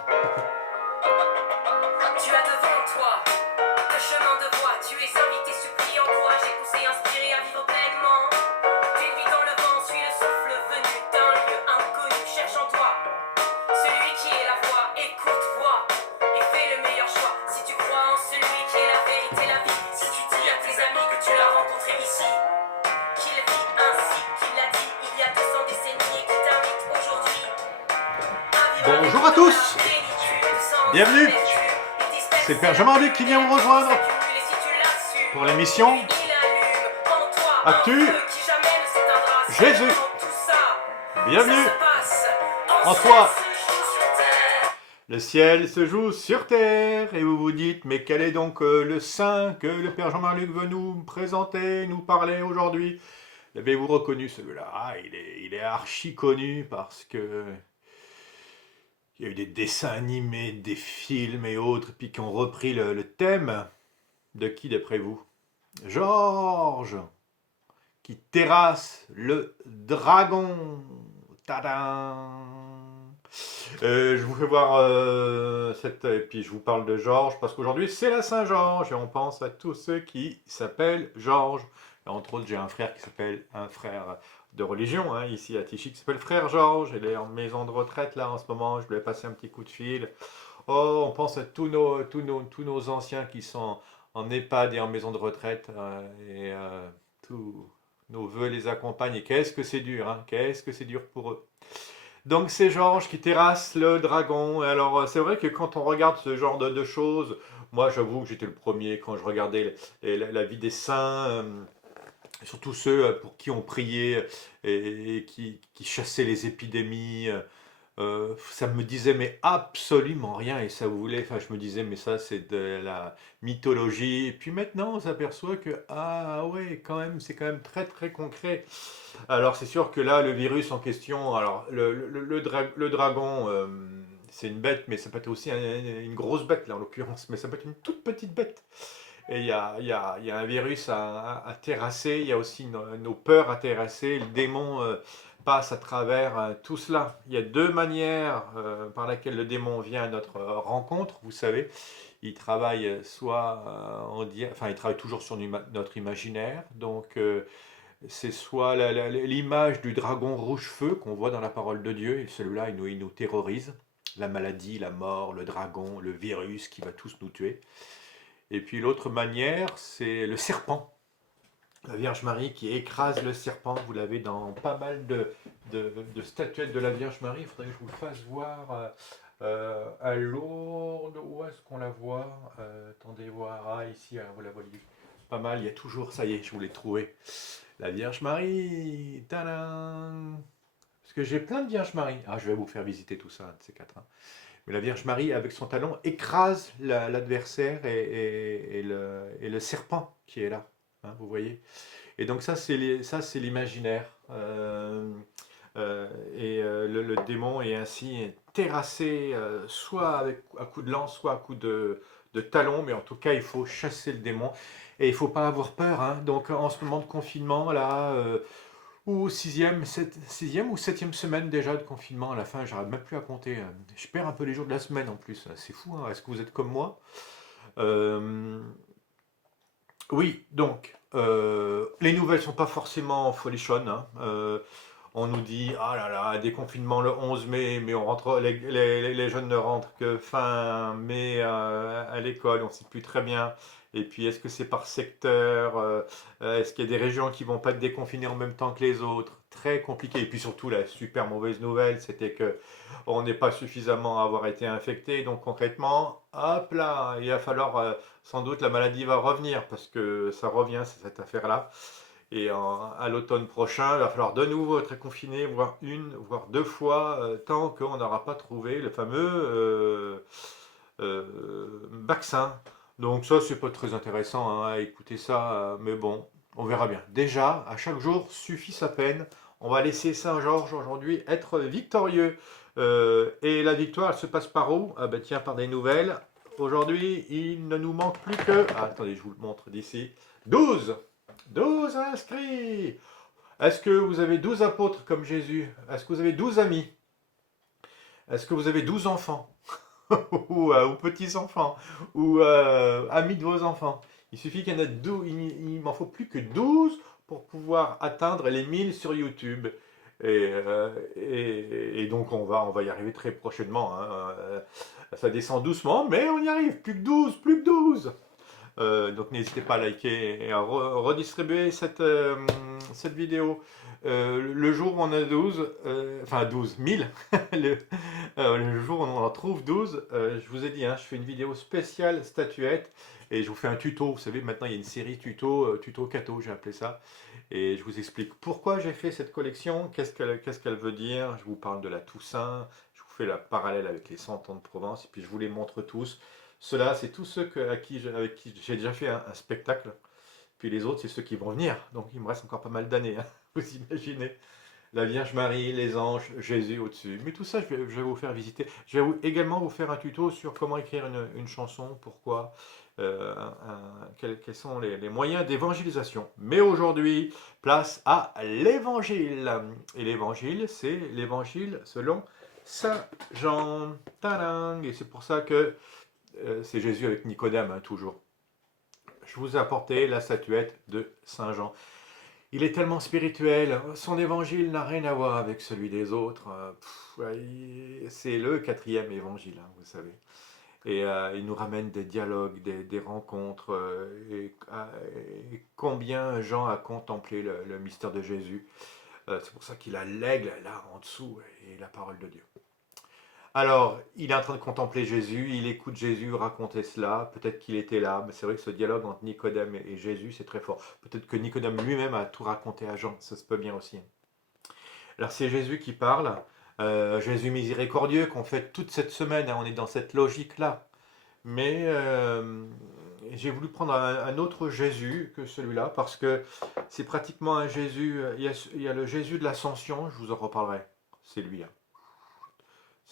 Tu as devant toi le chemin de voie. Tu es invité, suppliant, encouragé, poussé, inspiré à vivre pleinement. Tu vis dans le vent, suis le souffle venu d'un lieu inconnu. Cherche en toi celui qui est la voie. Écoute, vois et fais le meilleur choix. Si tu crois en celui qui est la vérité, la vie. Si tu dis à tes amis que tu l'as rencontré ici, qu'il vit ainsi, qu'il l'a dit il y a 200 décennies et qui t'invite aujourd'hui à vivre avec Bonjour à toi tous, la plénitude sans bienvenue. amertume. Il disperse C'est Père Jean-Marie qui vient vous rejoindre s'accumule et si tu l'assumes, pour l'émission il allume en toi Actu un feu qui jamais ne s'éteindra. Jésus. Seulement tout ça, Bienvenue ça se passe en ciel toi. se joue sur terre. Le ciel se joue sur terre et vous vous dites mais quel est donc le saint que le Père Jean-Marie veut nous présenter, nous parler aujourd'hui? L'avez-vous reconnu celui-là? Ah, il est archi connu parce que il y a eu des dessins animés, des films et autres puis qui ont repris le thème. De qui d'après vous? Georges qui terrasse le dragon. Tadam! Je vous fais voir et puis je vous parle de Georges parce qu'aujourd'hui c'est la Saint-Georges et on pense à tous ceux qui s'appellent Georges. Et entre autres, j'ai un frère qui s'appelle un frère de religion ici à Tichy qui s'appelle Frère Georges. Il est en maison de retraite là en ce moment. Je lui ai passé un petit coup de fil. Oh, on pense à tous nos anciens qui sont en EHPAD et en maison de retraite tous nos voeux les accompagnent et qu'est-ce que c'est dur, hein, qu'est-ce que c'est dur pour eux. Donc c'est Georges qui terrasse le dragon. Alors c'est vrai que quand on regarde ce genre de choses, moi j'avoue que j'étais le premier quand je regardais la vie des saints, surtout ceux pour qui on priait et qui chassaient les épidémies. Ça me disait mais absolument rien et ça voulait, enfin je me disais mais ça c'est de la mythologie et puis maintenant on s'aperçoit que ah ouais quand même c'est quand même très très concret. Alors c'est sûr que là le virus en question, alors le dragon c'est une bête mais ça peut être aussi une grosse bête là en l'occurrence, mais ça peut être une toute petite bête. Et il y a un virus à terrasser, il y a aussi nos peurs à terrasser, le démon passe à travers tout cela. Il y a deux manières par lesquelles le démon vient à notre rencontre, vous savez. Il travaille soit enfin il travaille toujours sur notre imaginaire, donc c'est soit l'image du dragon rouge-feu qu'on voit dans la parole de Dieu, et celui-là il nous terrorise. La maladie, la mort, le dragon, le virus qui va tous nous tuer. Et puis l'autre manière, c'est le serpent. La Vierge Marie qui écrase le serpent. Vous l'avez dans pas mal de statuettes de la Vierge Marie. Il faudrait que je vous le fasse voir à Lourdes. Où est-ce qu'on la voit attendez voir. Ah, ici, vous la voyez. Pas mal. Il y a toujours, ça y est, je vous l'ai trouvé. La Vierge Marie. Tadam! Parce que j'ai plein de Vierges Marie. Ah, je vais vous faire visiter tout ça, de ces quatre. Mais la Vierge Marie, avec son talon, écrase l'adversaire et le serpent qui est là. Vous voyez. Et donc ça, c'est l'imaginaire. Le démon est ainsi terrassé, soit à coup de lance, soit à coup de talon. Mais en tout cas, il faut chasser le démon. Et il ne faut pas avoir peur. Donc en ce moment de confinement, là... ou sixième ou septième semaine déjà de confinement. À la fin, j'arrive même plus à compter. Je perds un peu les jours de la semaine en plus. C'est fou, hein. Est-ce que vous êtes comme moi? Oui, donc, les nouvelles sont pas forcément folichonnes. On nous dit, ah là là, déconfinement le 11 mai, mais on rentre, les jeunes ne rentrent que fin mai à l'école, on ne sait plus très bien. Et puis, est-ce que c'est par secteur? Est-ce qu'il y a des régions qui vont pas être déconfinées en même temps que les autres? Très compliqué. Et puis surtout, la super mauvaise nouvelle, c'était que on n'est pas suffisamment à avoir été infecté. Donc concrètement, hop là, il va falloir, sans doute, la maladie va revenir, parce que ça revient, c'est cette affaire-là. Et à l'automne prochain, il va falloir de nouveau être confiné, voire une, voire deux fois, tant qu'on n'aura pas trouvé le fameux vaccin. Donc ça, c'est pas très intéressant à écouter ça, mais bon, on verra bien. Déjà, à chaque jour suffit sa peine. On va laisser Saint-Georges aujourd'hui être victorieux. Et la victoire, elle se passe par où? Ah ben tiens, par des nouvelles. Aujourd'hui, il ne nous manque plus que... Ah, attendez, je vous le montre d'ici. 12 12 inscrits. Est-ce que vous avez 12 apôtres comme Jésus? Est-ce que vous avez 12 amis? Est-ce que vous avez 12 enfants? ou petits-enfants, ou amis de vos enfants. Il suffit qu'il y en a 12, il m'en faut plus que 12 pour pouvoir atteindre les 1000 sur YouTube. Et donc on va y arriver très prochainement, hein. Ça descend doucement, mais on y arrive. Plus que 12, plus que 12. Donc n'hésitez pas à liker et à redistribuer cette vidéo. Le jour où on a 12, enfin 12 000, le, le jour où on en trouve 12, je vous ai dit, hein, je fais une vidéo spéciale statuette et je vous fais un tuto. Vous savez, maintenant il y a une série tuto, tuto Cato, j'ai appelé ça. Et je vous explique pourquoi j'ai fait cette collection, qu'est-ce qu'elle veut dire. Je vous parle de la Toussaint, je vous fais la parallèle avec les 100 ans de Provence et puis je vous les montre tous. Ceux-là, c'est tous ceux avec qui j'ai déjà fait un spectacle. Puis les autres, c'est ceux qui vont venir. Donc il me reste encore pas mal d'années, hein. Vous imaginez. La Vierge Marie, les anges, Jésus au-dessus. Mais tout ça, je vais vous faire visiter. Je vais également vous faire un tuto sur comment écrire une chanson, pourquoi, quels sont les moyens d'évangélisation. Mais aujourd'hui, place à l'évangile. Et l'évangile, c'est l'évangile selon Saint Jean. Tadang. Et c'est pour ça que c'est Jésus avec Nicodème, hein, toujours. Je vous ai apporté la statuette de Saint Jean. Il est tellement spirituel, son évangile n'a rien à voir avec celui des autres. C'est le quatrième évangile, hein, vous savez. Et il nous ramène des dialogues, des rencontres, et combien Jean a contemplé le mystère de Jésus. C'est pour ça qu'il a l'aigle là en dessous et la parole de Dieu. Alors, il est en train de contempler Jésus, il écoute Jésus raconter cela, peut-être qu'il était là, mais c'est vrai que ce dialogue entre Nicodème et Jésus, c'est très fort. Peut-être que Nicodème lui-même a tout raconté à Jean, ça se peut bien aussi. Alors c'est Jésus qui parle, Jésus miséricordieux qu'on fait toute cette semaine, hein, on est dans cette logique-là. Mais j'ai voulu prendre un autre Jésus que celui-là, parce que c'est pratiquement un Jésus, il y a le Jésus de l'Ascension, je vous en reparlerai, c'est lui, hein.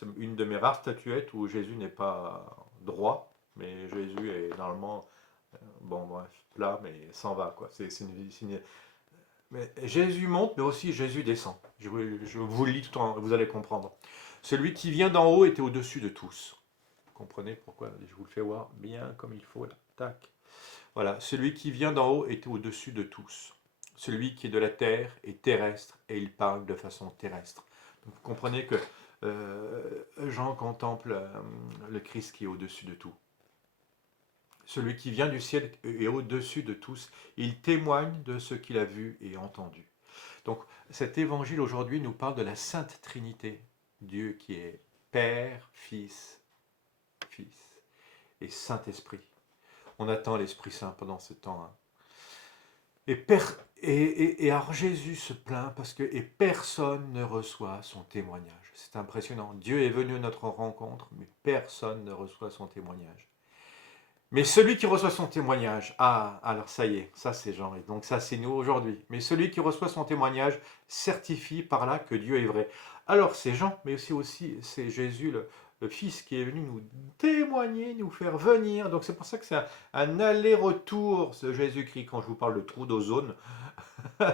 C'est une de mes rares statuettes où Jésus n'est pas droit, mais Jésus est normalement, bon bref, plat, mais s'en va, quoi. Mais Jésus monte, mais aussi Jésus descend. Je vous le lis tout en, vous allez comprendre. Celui qui vient d'en haut était au-dessus de tous. Vous comprenez pourquoi? Je vous le fais voir bien comme il faut, là. Tac. Voilà, celui qui vient d'en haut était au-dessus de tous. Celui qui est de la terre est terrestre, et il parle de façon terrestre. Donc, vous comprenez que Jean contemple le Christ qui est au-dessus de tout. Celui qui vient du ciel est au-dessus de tous. Il témoigne de ce qu'il a vu et entendu. Donc cet évangile aujourd'hui nous parle de la Sainte Trinité. Dieu qui est Père, Fils et Saint-Esprit. On attend l'Esprit Saint pendant ce temps, hein. Et alors Jésus se plaint parce que personne ne reçoit son témoignage. C'est impressionnant. Dieu est venu à notre rencontre, mais personne ne reçoit son témoignage. Mais celui qui reçoit son témoignage, alors ça y est, ça c'est Jean, et donc ça c'est nous aujourd'hui. Mais celui qui reçoit son témoignage certifie par là que Dieu est vrai. Alors c'est Jean, mais aussi c'est Jésus, le Fils, qui est venu nous témoigner, nous faire venir. Donc c'est pour ça que c'est un aller-retour, ce Jésus-Christ, quand je vous parle de trou d'ozone,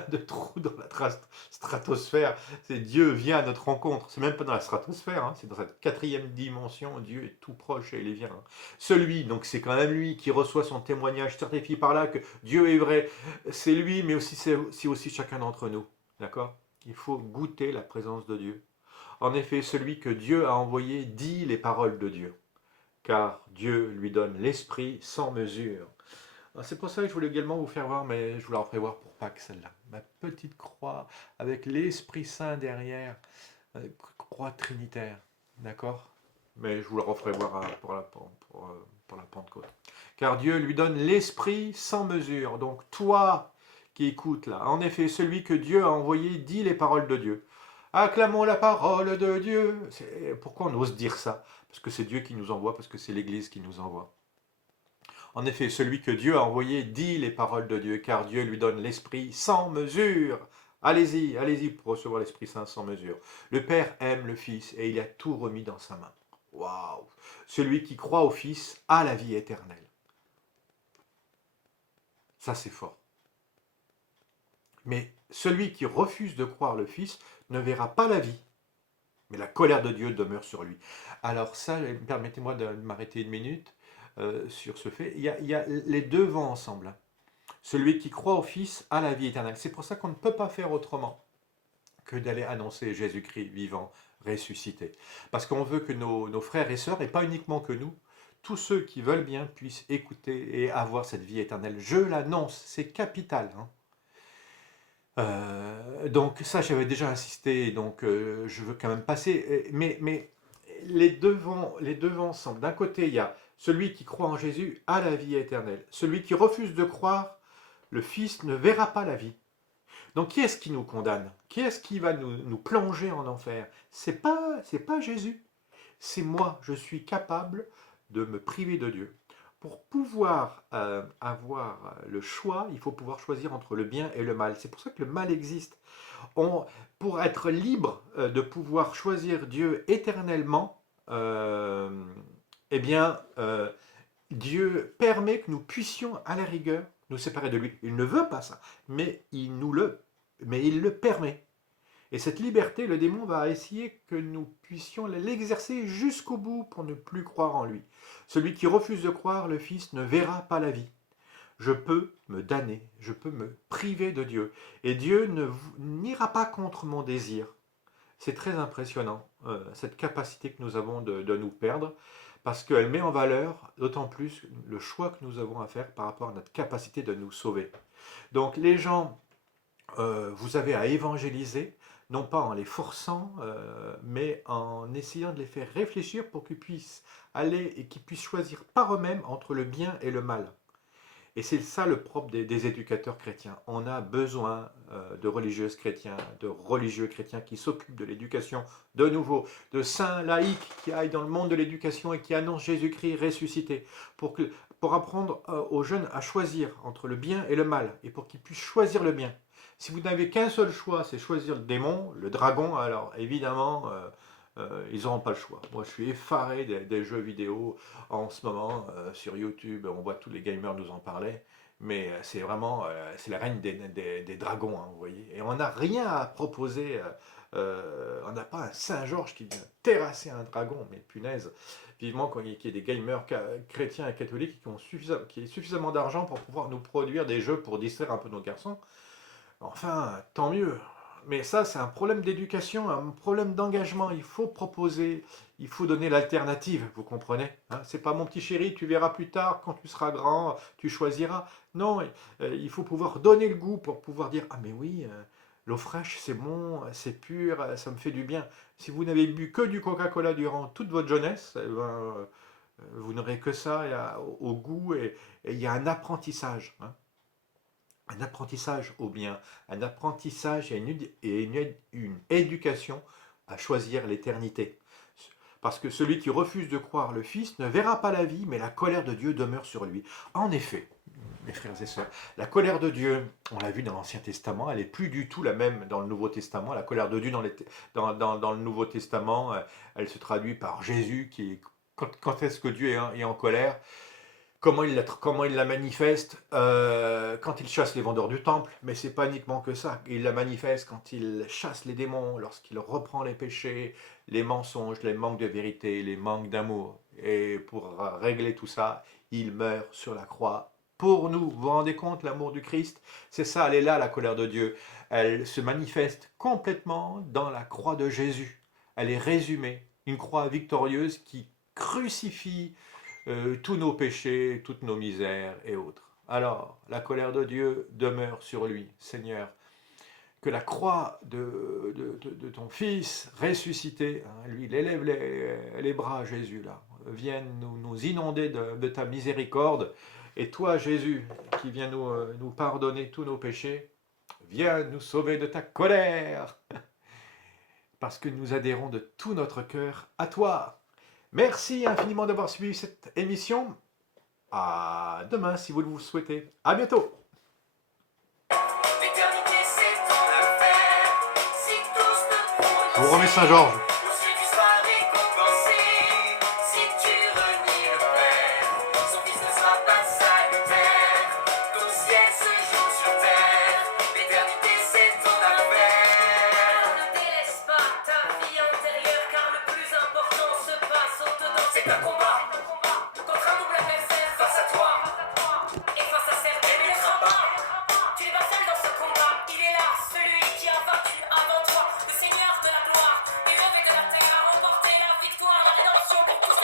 de trou dans la stratosphère. C'est Dieu vient à notre rencontre. C'est même pas dans la stratosphère, hein, c'est dans cette quatrième dimension. Dieu est tout proche et il vient. Celui, donc c'est quand même lui qui reçoit son témoignage, certifie par là que Dieu est vrai. C'est lui, mais aussi c'est aussi chacun d'entre nous. D'accord? Il faut goûter la présence de Dieu. En effet, celui que Dieu a envoyé dit les paroles de Dieu, car Dieu lui donne l'esprit sans mesure. C'est pour ça que je voulais également vous faire voir, mais je vous la referai voir pour Pâques, celle-là. Ma petite croix avec l'Esprit Saint derrière, croix trinitaire, d'accord? Mais je vous la referai voir pour la Pentecôte. Car Dieu lui donne l'Esprit sans mesure. Donc toi qui écoutes là, en effet, celui que Dieu a envoyé dit les paroles de Dieu. Acclamons la parole de Dieu. Pourquoi on ose dire ça? Parce que c'est Dieu qui nous envoie, parce que c'est l'Église qui nous envoie. En effet, celui que Dieu a envoyé dit les paroles de Dieu, car Dieu lui donne l'Esprit sans mesure. Allez-y, allez-y pour recevoir l'Esprit Saint sans mesure. Le Père aime le Fils et il a tout remis dans sa main. Waouh! Celui qui croit au Fils a la vie éternelle. Ça, c'est fort. Mais celui qui refuse de croire le Fils ne verra pas la vie, mais la colère de Dieu demeure sur lui. Alors ça, permettez-moi de m'arrêter une minute sur ce fait. Il y a les deux vont ensemble, hein. Celui qui croit au Fils a la vie éternelle. C'est pour ça qu'on ne peut pas faire autrement que d'aller annoncer Jésus-Christ vivant, ressuscité. Parce qu'on veut que nos frères et sœurs, et pas uniquement que nous, tous ceux qui veulent bien puissent écouter et avoir cette vie éternelle. Je l'annonce, c'est capital, hein. Donc ça, j'avais déjà insisté, donc je veux quand même passer. Mais les deux vont ensemble. D'un côté, il y a celui qui croit en Jésus a la vie éternelle. Celui qui refuse de croire, le Fils ne verra pas la vie. Donc qui est-ce qui nous condamne? Qui est-ce qui va nous plonger en enfer? C'est pas Jésus. C'est moi. Je suis capable de me priver de Dieu. Pour pouvoir avoir le choix, il faut pouvoir choisir entre le bien et le mal. C'est pour ça que le mal existe. Pour être libre de pouvoir choisir Dieu éternellement, eh bien, Dieu permet que nous puissions, à la rigueur, nous séparer de lui. Il ne veut pas ça, mais il le permet. Et cette liberté, le démon va essayer que nous puissions l'exercer jusqu'au bout pour ne plus croire en lui. Celui qui refuse de croire le Fils ne verra pas la vie. Je peux me damner, je peux me priver de Dieu. Et Dieu n'ira pas contre mon désir. C'est très impressionnant, cette capacité que nous avons de nous perdre, parce qu'elle met en valeur d'autant plus le choix que nous avons à faire par rapport à notre capacité de nous sauver. Donc les gens, vous avez à évangéliser, non pas en les forçant, mais en essayant de les faire réfléchir pour qu'ils puissent aller et qu'ils puissent choisir par eux-mêmes entre le bien et le mal. Et c'est ça le propre des éducateurs chrétiens. On a besoin de religieuses chrétiens, de religieux chrétiens qui s'occupent de l'éducation, de nouveau, de saints laïcs qui aillent dans le monde de l'éducation et qui annoncent Jésus-Christ ressuscité, pour apprendre aux jeunes à choisir entre le bien et le mal, et pour qu'ils puissent choisir le bien. Si vous n'avez qu'un seul choix, c'est choisir le démon, le dragon, alors évidemment, ils n'auront pas le choix. Moi, je suis effaré des jeux vidéo en ce moment sur YouTube. On voit tous les gamers nous en parler. Mais c'est vraiment, c'est la reine des dragons, hein, vous voyez. Et on n'a rien à proposer. On n'a pas un Saint-Georges qui vient terrasser un dragon. Mais punaise, vivement qu'il y ait des gamers chrétiens et catholiques qui aient suffisamment d'argent pour pouvoir nous produire des jeux pour distraire un peu nos garçons. Enfin, tant mieux. Mais ça, c'est un problème d'éducation, un problème d'engagement. Il faut proposer, il faut donner l'alternative, vous comprenez, hein? C'est pas mon petit chéri, tu verras plus tard, quand tu seras grand, tu choisiras. Non, il faut pouvoir donner le goût pour pouvoir dire, ah mais oui, l'eau fraîche, c'est bon, c'est pur, ça me fait du bien. Si vous n'avez bu que du Coca-Cola durant toute votre jeunesse, eh ben, vous n'aurez que ça au goût et il y a un apprentissage, hein. Un apprentissage au bien, un apprentissage et une éducation à choisir l'éternité. Parce que celui qui refuse de croire le Fils ne verra pas la vie, mais la colère de Dieu demeure sur lui. En effet, mes frères et sœurs, la colère de Dieu, on l'a vu dans l'Ancien Testament, elle n'est plus du tout la même dans le Nouveau Testament. La colère de Dieu dans le Nouveau Testament, elle se traduit par Jésus qui, quand est-ce que Dieu est en colère? Comment il la manifeste quand il chasse les vendeurs du temple, mais c'est pas uniquement que ça. Il la manifeste quand il chasse les démons, lorsqu'il reprend les péchés, les mensonges, les manques de vérité, les manques d'amour. Et pour régler tout ça, il meurt sur la croix pour nous. Vous vous rendez compte, l'amour du Christ? C'est ça, elle est là, la colère de Dieu. Elle se manifeste complètement dans la croix de Jésus. Elle est résumée. Une croix victorieuse qui crucifie tous nos péchés, toutes nos misères et autres. Alors, la colère de Dieu demeure sur lui. Seigneur, que la croix de ton Fils ressuscité, hein, lui, il élève les bras, Jésus, là, vienne nous inonder de ta miséricorde. Et toi, Jésus, qui viens nous pardonner tous nos péchés, viens nous sauver de ta colère, parce que nous adhérons de tout notre cœur à toi. Merci infiniment d'avoir suivi cette émission. À demain si vous le souhaitez. À bientôt. L'éternité, c'est ton affaire. Si tous te Je vous remets Saint-Georges. Lorsque tu seras récompensé, si tu renies le Père, son Fils ne sera pas salutaire. Ton ciel se joue sur terre. L'éternité, c'est ton affaire. Ne délaisse pas ta vie antérieure. attention pour tous